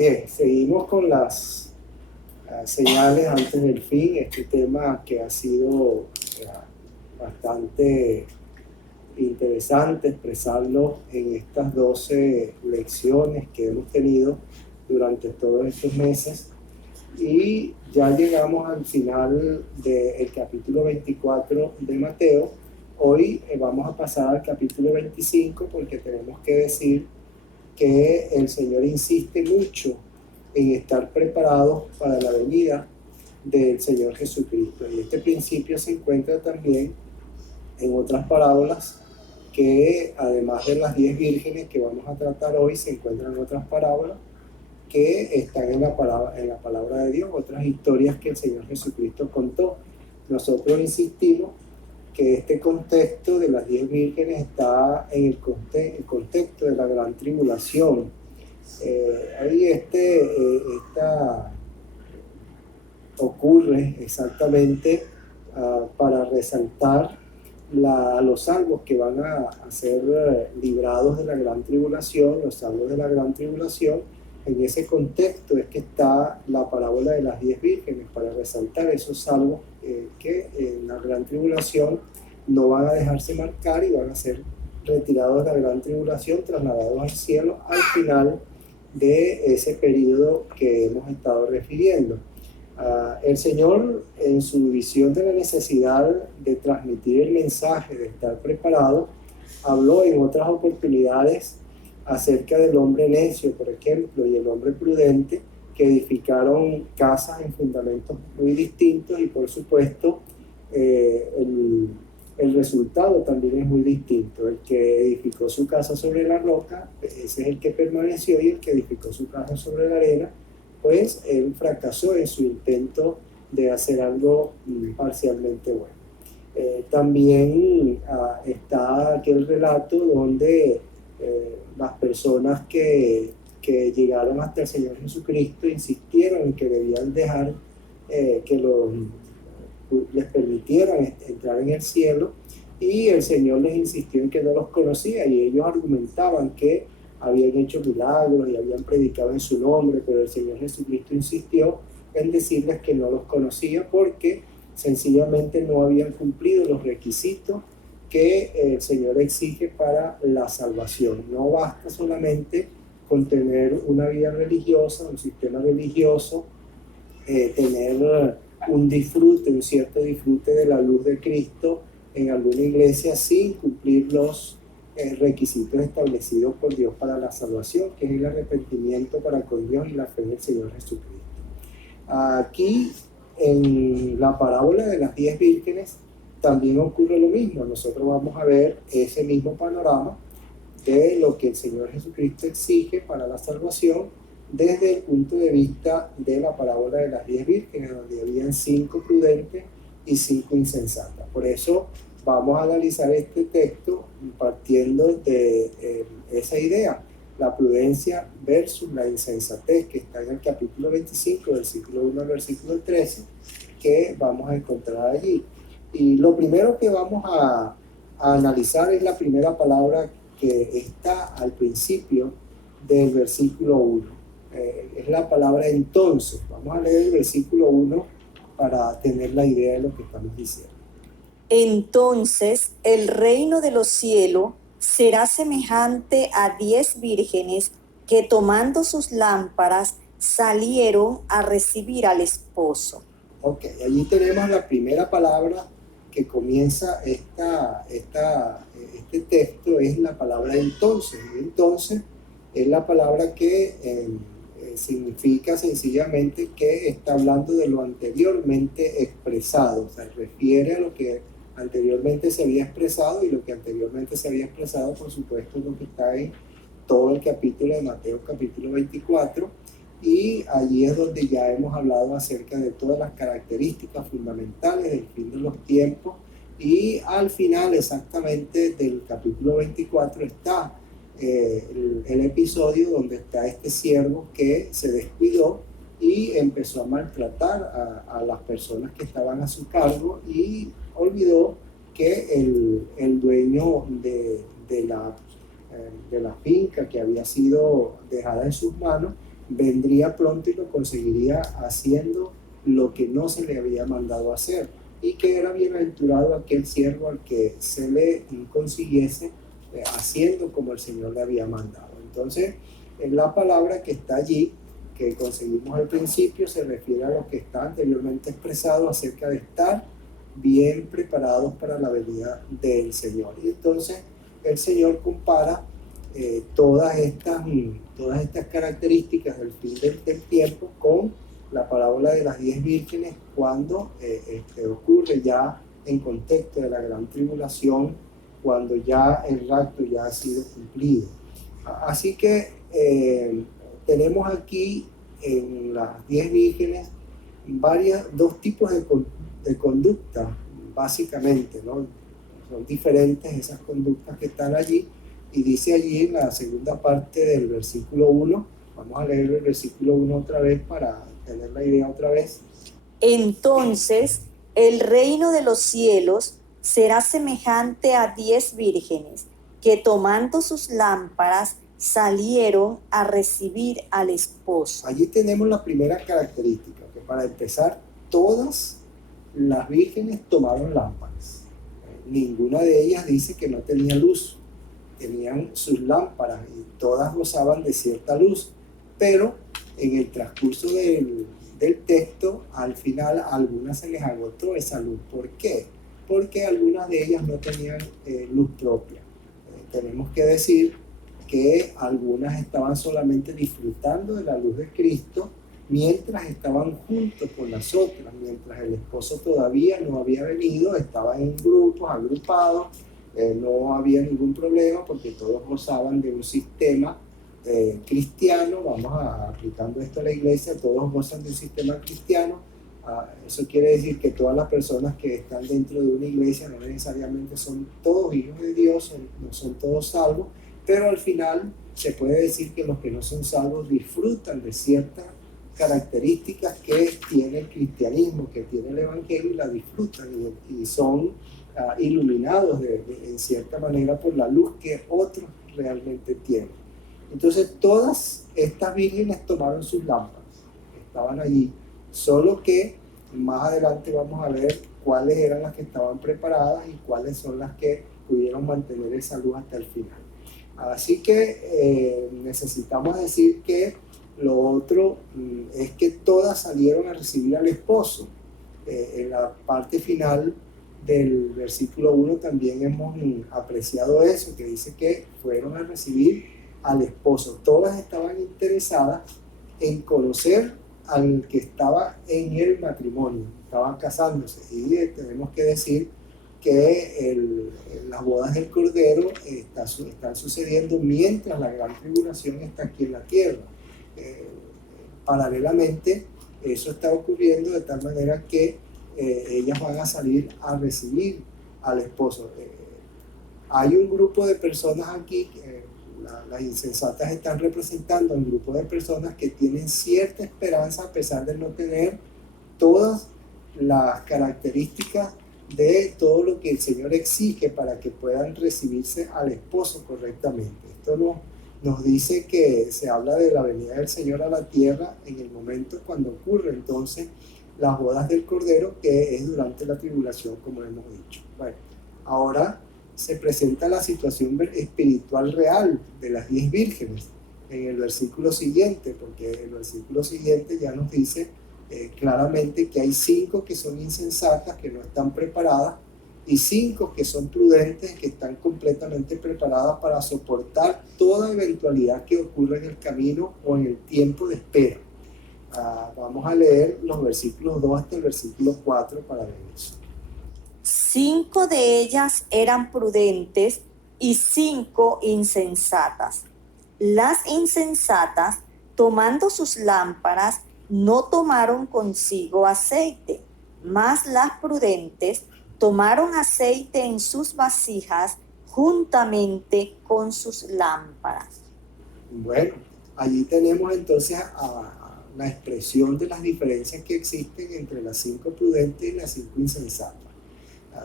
Bien, seguimos con las señales antes del fin, este tema que ha sido bastante interesante expresarlo en estas 12 lecciones que hemos tenido durante todos estos meses. Y ya llegamos al final del capítulo 24 de Mateo. Hoy vamos a pasar al capítulo 25 porque tenemos que decir que el Señor insiste mucho en estar preparados para la venida del Señor Jesucristo. Y este principio se encuentra también en otras parábolas que, además de las 10 vírgenes que vamos a tratar hoy, se encuentran otras parábolas que están en la palabra de Dios, otras historias que el Señor Jesucristo contó. Nosotros insistimos que este contexto de las 10 vírgenes está en el contexto de la gran tribulación. Ahí ocurre exactamente para resaltar los salvos que van a ser librados de la gran tribulación, los salvos de la gran tribulación. En ese contexto es que está la parábola de las 10 vírgenes, para resaltar esos salvos que en la gran tribulación no van a dejarse marcar y van a ser retirados de la gran tribulación, trasladados al cielo al final de ese periodo que hemos estado refiriendo. El Señor, en su visión de la necesidad de transmitir el mensaje, de estar preparado, habló en otras oportunidades acerca del hombre necio, por ejemplo, y el hombre prudente, que edificaron casas en fundamentos muy distintos, y por supuesto el resultado también es muy distinto. El que edificó su casa sobre la roca, ese es el que permaneció, y el que edificó su casa sobre la arena, pues él fracasó en su intento de hacer algo parcialmente bueno. También está aquel relato donde las personas que llegaron hasta el Señor Jesucristo insistieron en que debían dejar les permitieran entrar en el cielo, y el Señor les insistió en que no los conocía, y ellos argumentaban que habían hecho milagros y habían predicado en su nombre, pero el Señor Jesucristo insistió en decirles que no los conocía porque sencillamente no habían cumplido los requisitos que el Señor exige para la salvación. No basta solamente con tener una vida religiosa, un sistema religioso, tener un cierto disfrute de la luz de Cristo en alguna iglesia sin cumplir los requisitos establecidos por Dios para la salvación, que es el arrepentimiento para con Dios y la fe en el Señor Jesucristo. Aquí, en la parábola de las 10 vírgenes, también ocurre lo mismo. Nosotros vamos a ver ese mismo panorama de lo que el Señor Jesucristo exige para la salvación desde el punto de vista de la parábola de las 10 vírgenes, donde habían 5 prudentes y 5 insensatas. Por eso vamos a analizar este texto partiendo de esa idea, la prudencia versus la insensatez, que está en el capítulo 25, versículo 1 al versículo 13, que vamos a encontrar allí. Y lo primero que vamos a analizar es la primera palabra que está al principio del versículo 1. Es la palabra entonces. Vamos a leer el versículo 1 para tener la idea de lo que estamos diciendo. Entonces el reino de los cielos será semejante a 10 vírgenes que, tomando sus lámparas, salieron a recibir al esposo. Ok, allí tenemos la primera palabra que comienza este texto, es la palabra entonces. Entonces es la palabra que significa sencillamente que está hablando de lo anteriormente expresado, o sea, refiere a lo que anteriormente se había expresado, y lo que anteriormente se había expresado, por supuesto, es lo que está en todo el capítulo de Mateo, capítulo 24, y allí es donde ya hemos hablado acerca de todas las características fundamentales del fin de los tiempos, y al final exactamente del capítulo 24 está el episodio donde está este siervo que se descuidó y empezó a maltratar a las personas que estaban a su cargo, y olvidó que el dueño de la finca que había sido dejada en sus manos vendría pronto y lo conseguiría haciendo lo que no se le había mandado hacer, y que era bienaventurado aquel siervo al que se le consiguiese haciendo como el Señor le había mandado. Entonces, en la palabra que está allí, que conseguimos al principio, se refiere a lo que está anteriormente expresado acerca de estar bien preparados para la venida del Señor. Y entonces el Señor compara todas estas características del fin del tiempo con la parábola de las 10 vírgenes cuando ocurre ya en contexto de la gran tribulación, cuando ya el rapto ya ha sido cumplido. Así que tenemos aquí en las 10 vírgenes dos tipos de conducta, básicamente, ¿no? Son diferentes esas conductas que están allí, y dice allí en la segunda parte del versículo 1, vamos a leer el versículo 1 otra vez para tener la idea otra vez. Entonces el reino de los cielos será semejante a 10 vírgenes que tomando sus lámparas salieron a recibir al esposo. Allí tenemos la primera característica, que para empezar, todas las vírgenes tomaron lámparas. Ninguna de ellas dice que no tenía luz, tenían sus lámparas y todas gozaban de cierta luz, pero en el transcurso del texto, al final, a algunas se les agotó esa luz. ¿Por qué? Porque algunas de ellas no tenían luz propia. Tenemos que decir que algunas estaban solamente disfrutando de la luz de Cristo mientras estaban juntos con las otras, mientras el esposo todavía no había venido, estaban en grupos, agrupados, no había ningún problema porque todos gozaban de un sistema cristiano. Vamos aplicando esto a la iglesia, todos gozan de un sistema cristiano. Eso quiere decir que todas las personas que están dentro de una iglesia no necesariamente son todos hijos de Dios, no son todos salvos, pero al final se puede decir que los que no son salvos disfrutan de ciertas características que tiene el cristianismo, que tiene el evangelio, y la disfrutan y son iluminados en cierta manera por la luz que otros realmente tienen. Entonces todas estas vírgenes tomaron sus lámparas, estaban allí, solo que más adelante vamos a ver cuáles eran las que estaban preparadas y cuáles son las que pudieron mantener esa luz hasta el final. Así que necesitamos decir que lo otro es que todas salieron a recibir al esposo. En la parte final del versículo 1 también hemos apreciado eso, que dice que fueron a recibir al esposo. Todas estaban interesadas en conocer al que estaba en el matrimonio, estaban casándose, y tenemos que decir que las bodas del Cordero están sucediendo mientras la gran tribulación está aquí en la tierra. Paralelamente, eso está ocurriendo de tal manera que ellas van a salir a recibir al esposo. Hay un grupo de personas aquí, las insensatas están representando a un grupo de personas que tienen cierta esperanza a pesar de no tener todas las características de todo lo que el Señor exige para que puedan recibirse al esposo correctamente. Esto nos dice que se habla de la venida del Señor a la tierra en el momento cuando ocurre entonces las bodas del Cordero, que es durante la tribulación, como hemos dicho. Bueno, ahora se presenta la situación espiritual real de las 10 vírgenes en el versículo siguiente, porque el versículo siguiente ya nos dice claramente que hay 5 que son insensatas, que no están preparadas, y 5 que son prudentes, que están completamente preparadas para soportar toda eventualidad que ocurra en el camino o en el tiempo de espera. Vamos a leer los versículos 2 hasta el versículo 4 para ver eso. 5 de ellas eran prudentes y 5 insensatas. Las insensatas, tomando sus lámparas, no tomaron consigo aceite, mas las prudentes tomaron aceite en sus vasijas juntamente con sus lámparas. Bueno, allí tenemos entonces la expresión de las diferencias que existen entre las 5 prudentes y las 5 insensatas.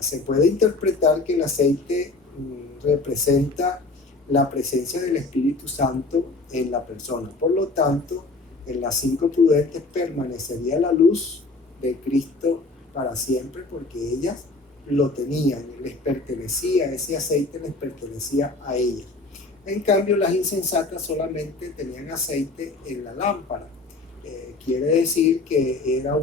Se puede interpretar que el aceite representa la presencia del Espíritu Santo en la persona. Por lo tanto, en las 5 prudentes permanecería la luz de Cristo para siempre, porque ellas lo tenían, les pertenecía, ese aceite les pertenecía a ellas. En cambio, las insensatas solamente tenían aceite en la lámpara. Quiere decir que era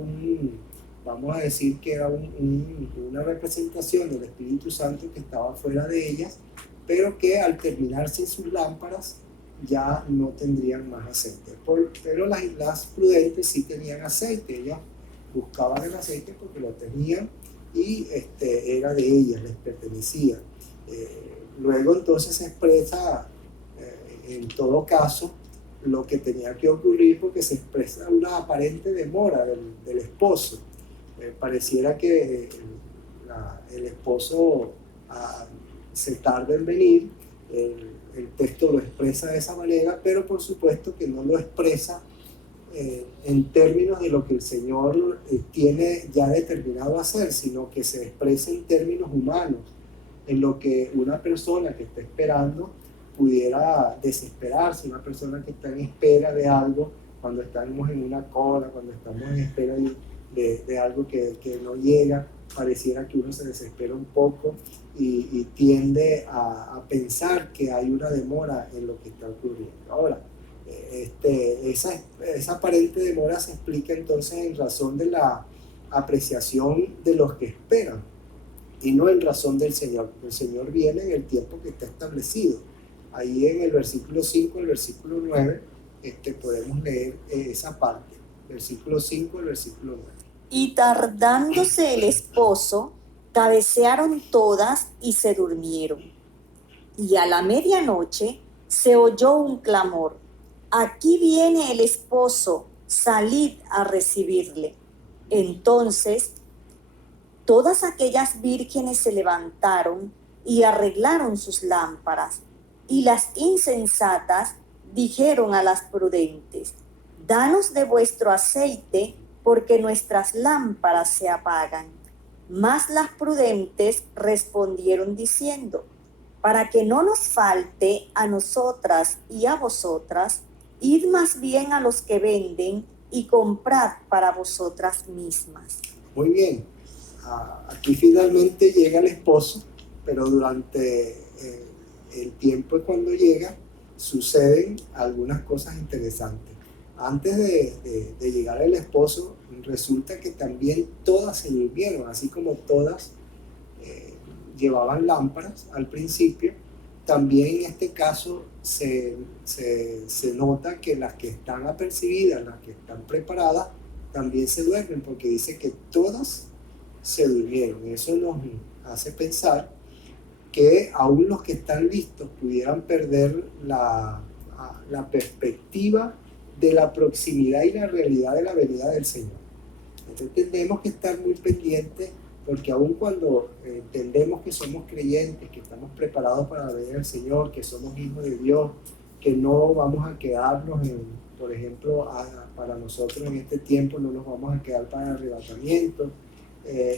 vamos a decir que era una representación del Espíritu Santo que estaba fuera de ellas, pero que al terminarse sus lámparas ya no tendrían más aceite. Pero las prudentes sí tenían aceite, ellas buscaban el aceite porque lo tenían y era de ellas, les pertenecía. Luego entonces se expresa en todo caso lo que tenía que ocurrir, porque se expresa una aparente demora del esposo. Pareciera que el esposo se tarda en venir, el texto lo expresa de esa manera, pero por supuesto que no lo expresa en términos de lo que el Señor tiene ya determinado hacer, sino que se expresa en términos humanos, en lo que una persona que está esperando pudiera desesperarse, una persona que está en espera de algo, cuando estamos en una cola, cuando estamos en espera de algo que no llega, pareciera que uno se desespera un poco y tiende a pensar que hay una demora en lo que está ocurriendo. Ahora, esa aparente demora se explica entonces en razón de la apreciación de los que esperan y no en razón del Señor. El Señor viene en el tiempo que está establecido. Ahí en el versículo 5, el versículo 9, podemos leer esa parte. Versículo 5, el versículo 9. Y tardándose el esposo, cabecearon todas y se durmieron. Y a la medianoche se oyó un clamor: aquí viene el esposo, salid a recibirle. Entonces todas aquellas vírgenes se levantaron y arreglaron sus lámparas. Y las insensatas dijeron a las prudentes: danos de vuestro aceite, porque nuestras lámparas se apagan. Mas las prudentes respondieron diciendo: para que no nos falte a nosotras y a vosotras, id más bien a los que venden y comprad para vosotras mismas. Muy bien, aquí finalmente llega el esposo, pero durante el tiempo cuando llega suceden algunas cosas interesantes. Antes de llegar el esposo, resulta que también todas se durmieron, así como todas llevaban lámparas al principio. También en este caso se nota que las que están apercibidas, las que están preparadas, también se duermen, porque dice que todas se durmieron. Eso nos hace pensar que aún los que están listos pudieran perder la perspectiva de la proximidad y la realidad de la venida del Señor. Entonces tenemos que estar muy pendientes, porque aun cuando entendemos que somos creyentes, que estamos preparados para la venida del Señor, que somos hijos de Dios, que no vamos a quedarnos por ejemplo, para nosotros en este tiempo no nos vamos a quedar para el arrebatamiento,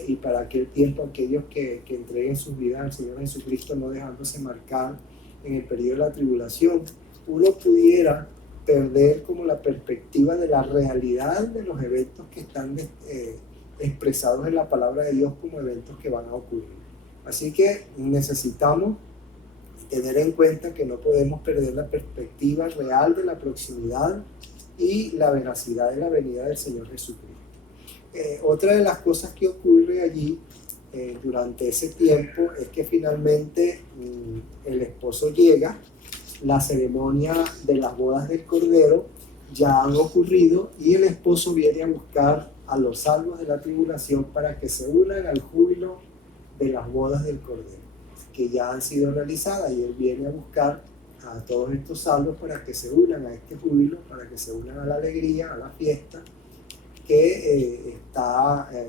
y para aquel tiempo aquellos que entreguen sus vidas al Señor Jesucristo, no dejándose marcar en el periodo de la tribulación, uno pudiera perder como la perspectiva de la realidad de los eventos que están expresados en la palabra de Dios como eventos que van a ocurrir. Así que necesitamos tener en cuenta que no podemos perder la perspectiva real de la proximidad y la veracidad de la venida del Señor Jesucristo. Otra de las cosas que ocurre allí durante ese tiempo es que finalmente el esposo llega, la ceremonia de las bodas del Cordero ya han ocurrido y el esposo viene a buscar a los salvos de la tribulación para que se unan al júbilo de las bodas del Cordero, que ya han sido realizadas, y él viene a buscar a todos estos salvos para que se unan a este júbilo, para que se unan a la alegría, a la fiesta que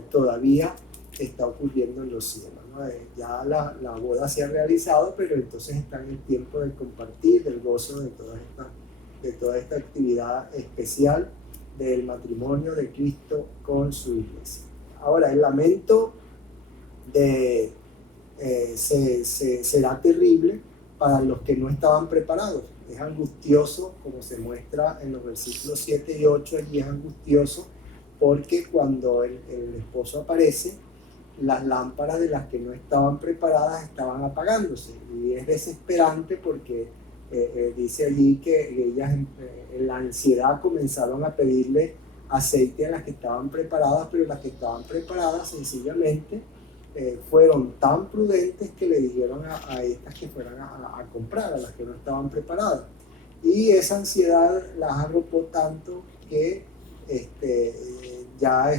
todavía está ocurriendo en los cielos, ¿no? Ya la boda se ha realizado, pero entonces está en el tiempo del compartir, del gozo de toda esta actividad especial del matrimonio de Cristo con su iglesia. Ahora, el lamento será terrible para los que no estaban preparados. Es angustioso, como se muestra en los versículos 7 y 8, allí es angustioso porque cuando el esposo aparece, las lámparas de las que no estaban preparadas estaban apagándose, y es desesperante porque dice allí que ellas en la ansiedad comenzaron a pedirle aceite a las que estaban preparadas, pero las que estaban preparadas sencillamente fueron tan prudentes que le dijeron a estas que fueran a comprar, a las que no estaban preparadas. Y esa ansiedad las arropó tanto que ya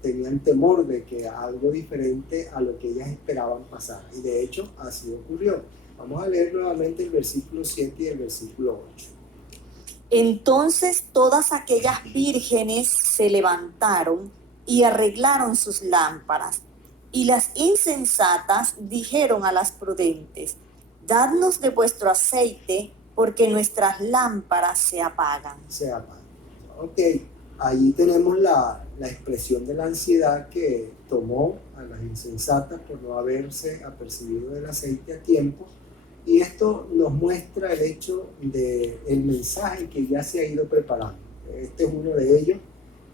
tenían temor de que algo diferente a lo que ellas esperaban pasara. Y de hecho, así ocurrió. Vamos a leer nuevamente el versículo 7 y el versículo 8. Entonces todas aquellas vírgenes se levantaron y arreglaron sus lámparas. Y las insensatas dijeron a las prudentes: dadnos de vuestro aceite, porque nuestras lámparas se apagan. Se apagan. Ok, allí tenemos la expresión de la ansiedad que tomó a las insensatas por no haberse apercibido del aceite a tiempo. Y esto nos muestra el hecho del mensaje que ya se ha ido preparando. Este es uno de ellos.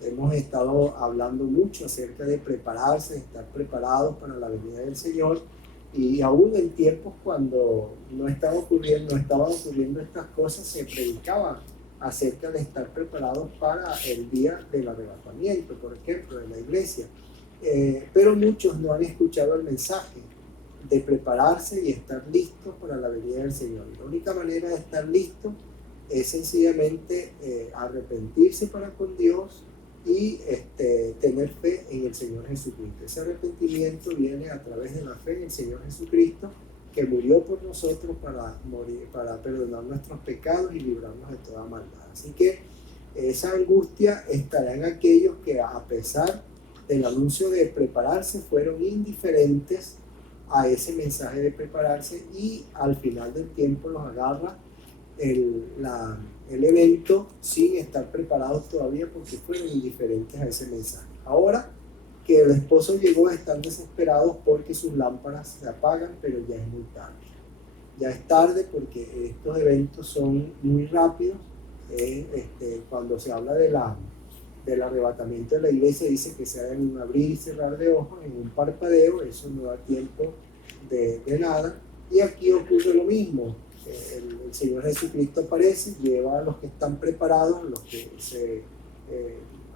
Hemos estado hablando mucho acerca de prepararse, de estar preparados para la venida del Señor. Y aún en tiempos cuando no estaban ocurriendo estas cosas, se predicaba acerca de estar preparados para el día del arrebatamiento, por ejemplo, de la iglesia. Pero muchos no han escuchado el mensaje de prepararse y estar listos para la venida del Señor. La única manera de estar listo es sencillamente arrepentirse para con Dios y tener fe en el Señor Jesucristo. Ese arrepentimiento viene a través de la fe en el Señor Jesucristo, que murió por nosotros para perdonar nuestros pecados y librarnos de toda maldad. Así que esa angustia estará en aquellos que, a pesar del anuncio de prepararse, fueron indiferentes a ese mensaje de prepararse, y al final del tiempo los agarra el evento sin estar preparados todavía, porque fueron indiferentes a ese mensaje. Ahora que el esposo llegó, están desesperados porque sus lámparas se apagan, pero ya es muy tarde. Ya es tarde porque estos eventos son muy rápidos. Cuando se habla del arrebatamiento de la iglesia, dice que se haga en un abrir y cerrar de ojos, en un parpadeo. Eso no da tiempo de nada. Y aquí ocurre lo mismo. El Señor Jesucristo aparece, lleva a los que están preparados, los que se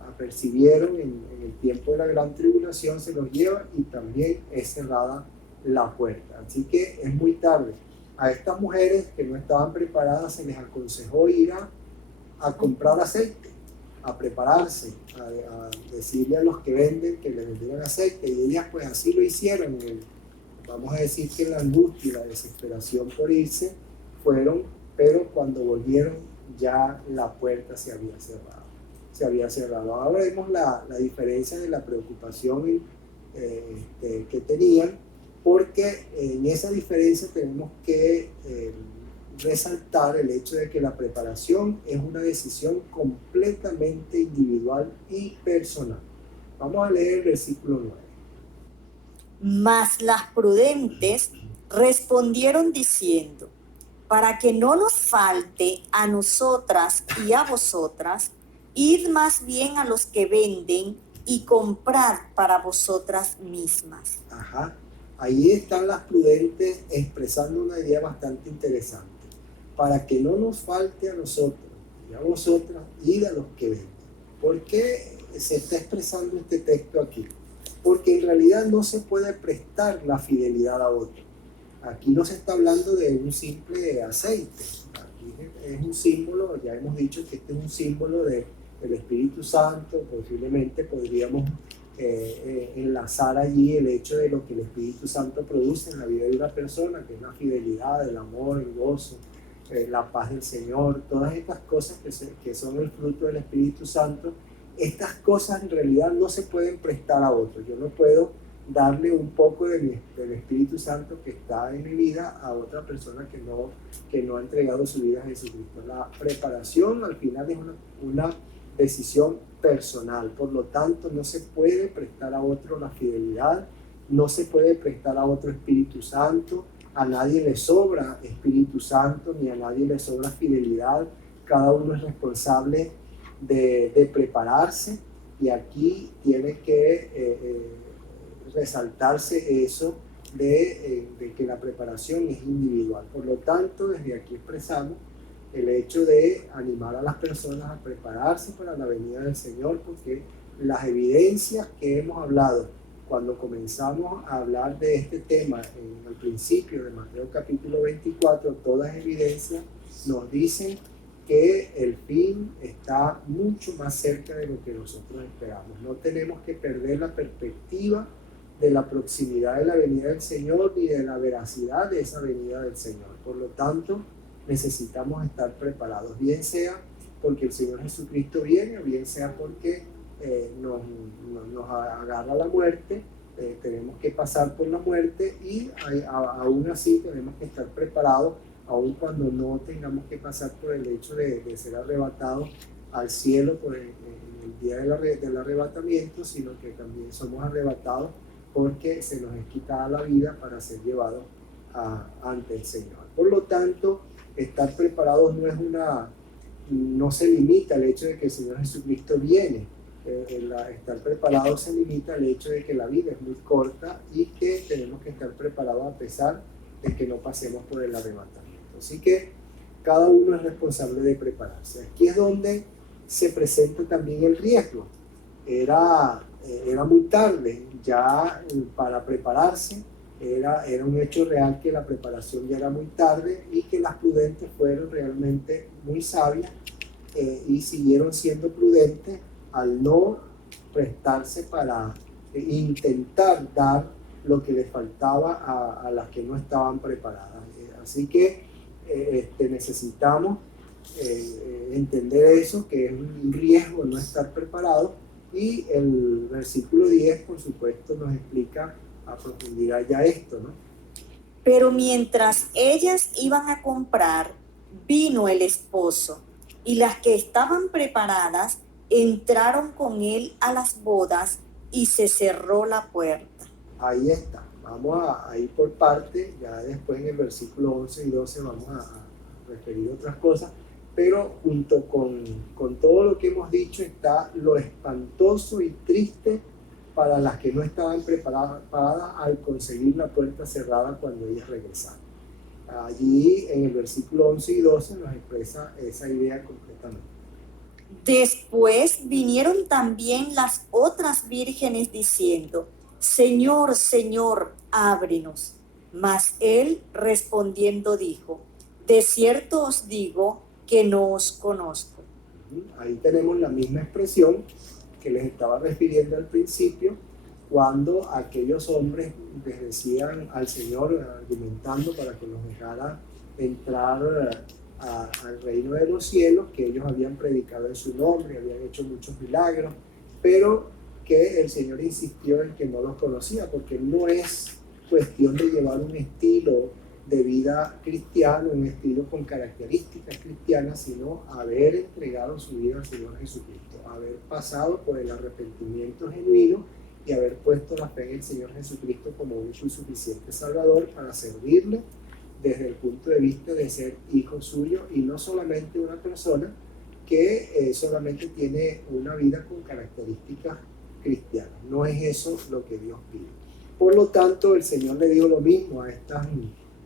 apercibieron en el tiempo de la gran tribulación, se los lleva, y también es cerrada la puerta. Así que es muy tarde. A estas mujeres que no estaban preparadas se les aconsejó ir a comprar aceite, a prepararse, a decirle a los que venden que les vendieran aceite, y ellas pues así lo hicieron. Vamos a decir que la angustia y la desesperación por irse fueron, pero cuando volvieron ya la puerta se había cerrado. Ahora vemos la diferencia de la preocupación que tenían, porque en esa diferencia tenemos que resaltar el hecho de que la preparación es una decisión completamente individual y personal. Vamos a leer el versículo 9. Mas las prudentes respondieron diciendo: para que no nos falte a nosotras y a vosotras, id más bien a los que venden y comprad para vosotras mismas. Ajá. Ahí están las prudentes expresando una idea bastante interesante. Para que no nos falte a nosotros y a vosotras, id a los que venden. ¿Por qué se está expresando este texto aquí? Porque en realidad no se puede prestar la fidelidad a otro. Aquí no se está hablando de un simple aceite. Aquí es un símbolo, ya hemos dicho que este es un símbolo del Espíritu Santo. Posiblemente podríamos enlazar allí el hecho de lo que el Espíritu Santo produce en la vida de una persona, que es la fidelidad, el amor, el gozo, la paz del Señor, todas estas cosas que son el fruto del Espíritu Santo. Estas cosas en realidad no se pueden prestar a otros. Yo no puedo darle un poco del Espíritu Santo que está en mi vida a otra persona que no ha entregado su vida a Jesucristo. La preparación al final es una decisión personal. Por lo tanto, no se puede prestar a otro la fidelidad, no se puede prestar a otro Espíritu Santo, A nadie le sobra Espíritu Santo, ni a nadie le sobra fidelidad. Cada uno es responsable de prepararse, y aquí tiene que resaltarse eso de que la preparación es individual. Por lo tanto, desde aquí expresamos el hecho de animar a las personas a prepararse para la venida del Señor, porque las evidencias que hemos hablado cuando comenzamos a hablar de este tema en el principio de Mateo capítulo 24, todas evidencias nos dicen que el fin está mucho más cerca de lo que nosotros esperamos. No tenemos que perder la perspectiva de la proximidad de la venida del Señor ni de la veracidad de esa venida del Señor. Por lo tanto, necesitamos estar preparados, bien sea porque el Señor Jesucristo viene, o bien sea porque nos agarra la muerte. Tenemos que pasar por la muerte, y aún así tenemos que estar preparados, aun cuando no tengamos que pasar por el hecho de ser arrebatados al cielo en el día del arrebatamiento, sino que también somos arrebatados porque se nos es quitada la vida para ser llevados ante el Señor. Por lo tanto, estar preparados no se limita al hecho de que el Señor Jesucristo viene. Estar preparado se limita al hecho de que la vida es muy corta y que tenemos que estar preparados a pesar de que no pasemos por el arrebatamiento. Así que cada uno es responsable de prepararse. Aquí es donde se presenta también el riesgo. Era muy tarde ya para prepararse. Era un hecho real que la preparación ya era muy tarde, y que las prudentes fueron realmente muy sabias y siguieron siendo prudentes al no prestarse para intentar dar lo que les faltaba a las que no estaban preparadas. Así que necesitamos entender eso, que es un riesgo no estar preparado, y el versículo 10, por supuesto, nos explica a profundidad ya esto, ¿no? Pero mientras ellas iban a comprar, vino el esposo, y las que estaban preparadas entraron con él a las bodas, y se cerró la puerta. Ahí está. Vamos a ir por parte, ya después en el versículo 11 y 12 vamos a referir otras cosas, pero junto con todo lo que hemos dicho está lo espantoso y triste para las que no estaban preparadas al conseguir la puerta cerrada cuando ellas regresaron. Allí en el versículo 11 y 12 nos expresa esa idea completamente. Después vinieron también las otras vírgenes diciendo: Señor, Señor, ábrenos. Mas él respondiendo dijo: de cierto os digo que no os conozco. Ahí tenemos la misma expresión que les estaba refiriendo al principio, cuando aquellos hombres les decían al Señor, argumentando para que los dejara entrar al reino de los cielos, que ellos habían predicado en su nombre, habían hecho muchos milagros, pero que el Señor insistió en que no los conocía, porque no es cuestión de llevar un estilo de vida cristiano, un estilo con características cristianas, sino haber entregado su vida al Señor Jesucristo, haber pasado por el arrepentimiento genuino y haber puesto la fe en el Señor Jesucristo como único y suficiente Salvador para servirle desde el punto de vista de ser hijo suyo, y no solamente una persona que solamente tiene una vida con características cristianas. No es eso lo que Dios pide. Por lo tanto, el Señor le dijo lo mismo a estas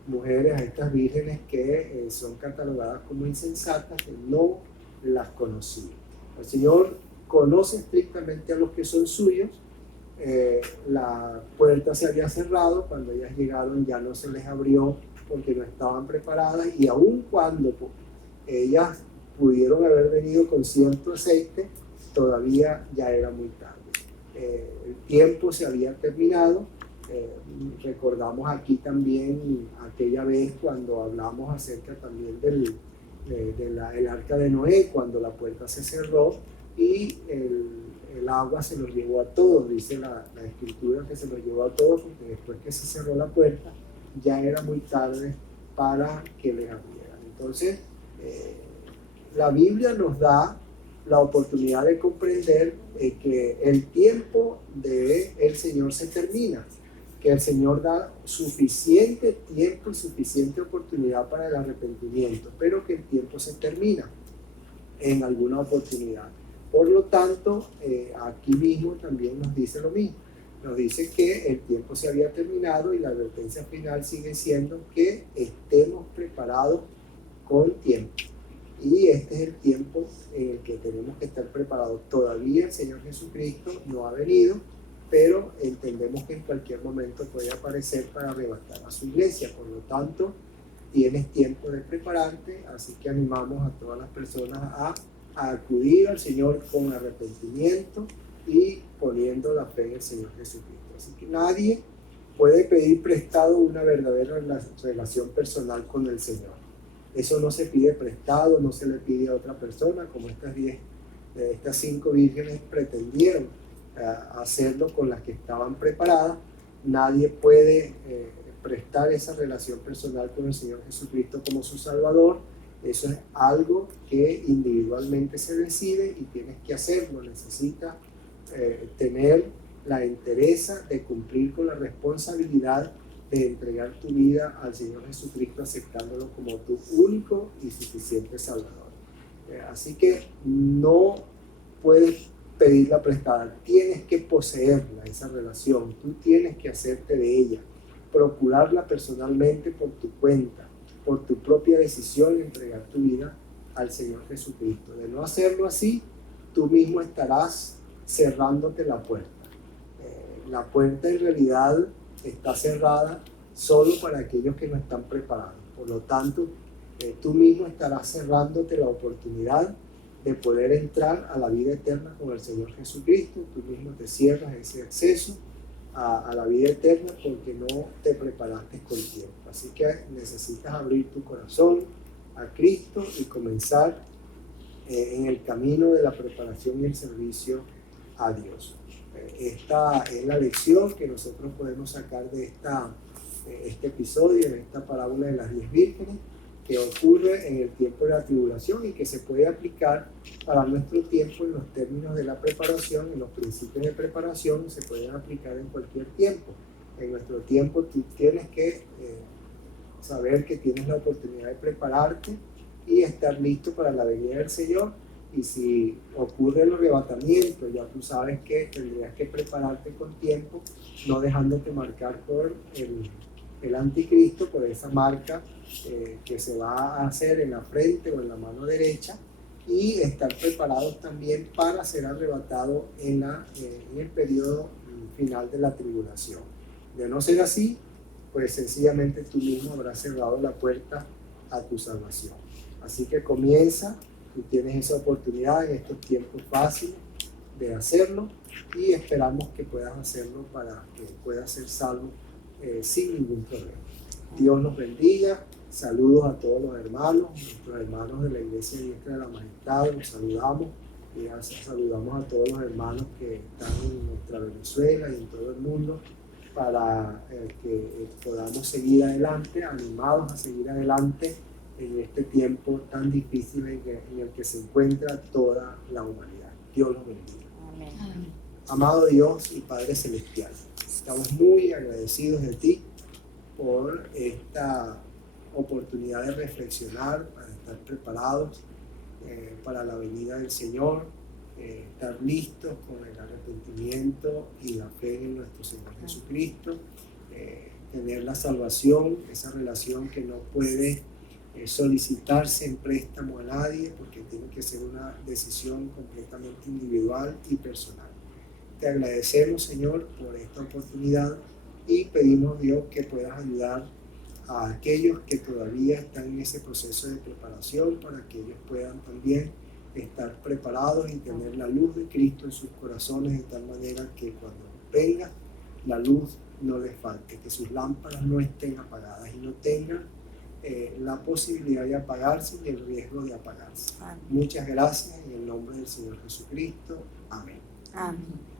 mujeres, a estas vírgenes que son catalogadas como insensatas, que no las conocía. El Señor conoce estrictamente a los que son suyos. La puerta se había cerrado, cuando ellas llegaron ya no se les abrió porque no estaban preparadas, y aun cuando ellas pudieron haber venido con cierto aceite, todavía ya era muy tarde. El tiempo se había terminado. Recordamos aquí también aquella vez cuando hablamos acerca también del arca de Noé, cuando la puerta se cerró y el agua se los llevó a todos. Dice la escritura que se los llevó a todos, porque después que se cerró la puerta ya era muy tarde para que les abrieran. Entonces la Biblia nos da la oportunidad de comprender que el tiempo del Señor se termina, que el Señor da suficiente tiempo y suficiente oportunidad para el arrepentimiento, pero que el tiempo se termina en alguna oportunidad. Por lo tanto, aquí mismo también nos dice lo mismo. Nos dice que el tiempo se había terminado y la advertencia final sigue siendo que estemos preparados con tiempo. Y este es el tiempo en el que tenemos que estar preparados. Todavía el Señor Jesucristo no ha venido, pero entendemos que en cualquier momento puede aparecer para arrebatar a su iglesia. Por lo tanto, tienes tiempo de prepararte, así que animamos a todas las personas a acudir al Señor con arrepentimiento y poniendo la fe en el Señor Jesucristo. Así que nadie puede pedir prestado una verdadera relación personal con el Señor. Eso no se pide prestado, no se le pide a otra persona, como estas 5 vírgenes pretendieron hacerlo con las que estaban preparadas. Nadie puede prestar esa relación personal con el Señor Jesucristo como su Salvador. Eso es algo que individualmente se decide y tienes que hacerlo. Necesitas tener la entereza de cumplir con la responsabilidad de entregar tu vida al Señor Jesucristo, aceptándolo como tu único y suficiente Salvador. Así que no puedes pedirla prestada, tienes que poseerla, esa relación, tú tienes que hacerte de ella, procurarla personalmente por tu cuenta, por tu propia decisión, entregar tu vida al Señor Jesucristo. De no hacerlo así, tú mismo estarás cerrándote la puerta. La puerta en realidad está cerrada solo para aquellos que no están preparados. Por lo tanto, tú mismo estarás cerrándote la oportunidad de poder entrar a la vida eterna con el Señor Jesucristo. Tú mismo te cierras ese acceso a la vida eterna porque no te preparaste con tiempo. Así que necesitas abrir tu corazón a Cristo y comenzar en el camino de la preparación y el servicio a Dios. Esta es la lección que nosotros podemos sacar de este episodio, de esta parábola de las 10 vírgenes, que ocurre en el tiempo de la tribulación y que se puede aplicar para nuestro tiempo en los términos de la preparación, en los principios de preparación, se pueden aplicar en cualquier tiempo. En nuestro tiempo tú tienes que saber que tienes la oportunidad de prepararte y estar listo para la venida del Señor. Y si ocurre el arrebatamiento, ya tú sabes que tendrías que prepararte con tiempo, no dejándote marcar por el anticristo, por esa marca que se va a hacer en la frente o en la mano derecha, y estar preparados también para ser arrebatado en el periodo final de la tribulación. De no ser así, pues sencillamente tú mismo habrás cerrado la puerta a tu salvación. Así que comienza. Tú tienes esa oportunidad en estos tiempos fáciles de hacerlo y esperamos que puedas hacerlo para que puedas ser salvo sin ningún problema. Dios nos bendiga. Saludos a todos los hermanos, nuestros hermanos de la Iglesia Diestra de la Majestad. Los saludamos y saludamos a todos los hermanos que están en nuestra Venezuela y en todo el mundo para que podamos seguir adelante, animados a seguir adelante en este tiempo tan difícil en el que se encuentra toda la humanidad. Dios los bendiga. Amén. Amado Dios y Padre Celestial, estamos muy agradecidos de ti por esta oportunidad de reflexionar, para estar preparados para la venida del Señor, estar listos con el arrepentimiento y la fe en nuestro Señor Jesucristo, tener la salvación, esa relación que no puede solicitarse en préstamo a nadie, porque tiene que ser una decisión completamente individual y personal. Te agradecemos, Señor, por esta oportunidad y pedimos, Dios, que puedas ayudar a aquellos que todavía están en ese proceso de preparación, para que ellos puedan también estar preparados y tener la luz de Cristo en sus corazones, de tal manera que cuando venga la luz no les falte, que sus lámparas no estén apagadas y no tengan la posibilidad de apagarse y el riesgo de apagarse. Amén. Muchas gracias en el nombre del Señor Jesucristo. Amén. Amén.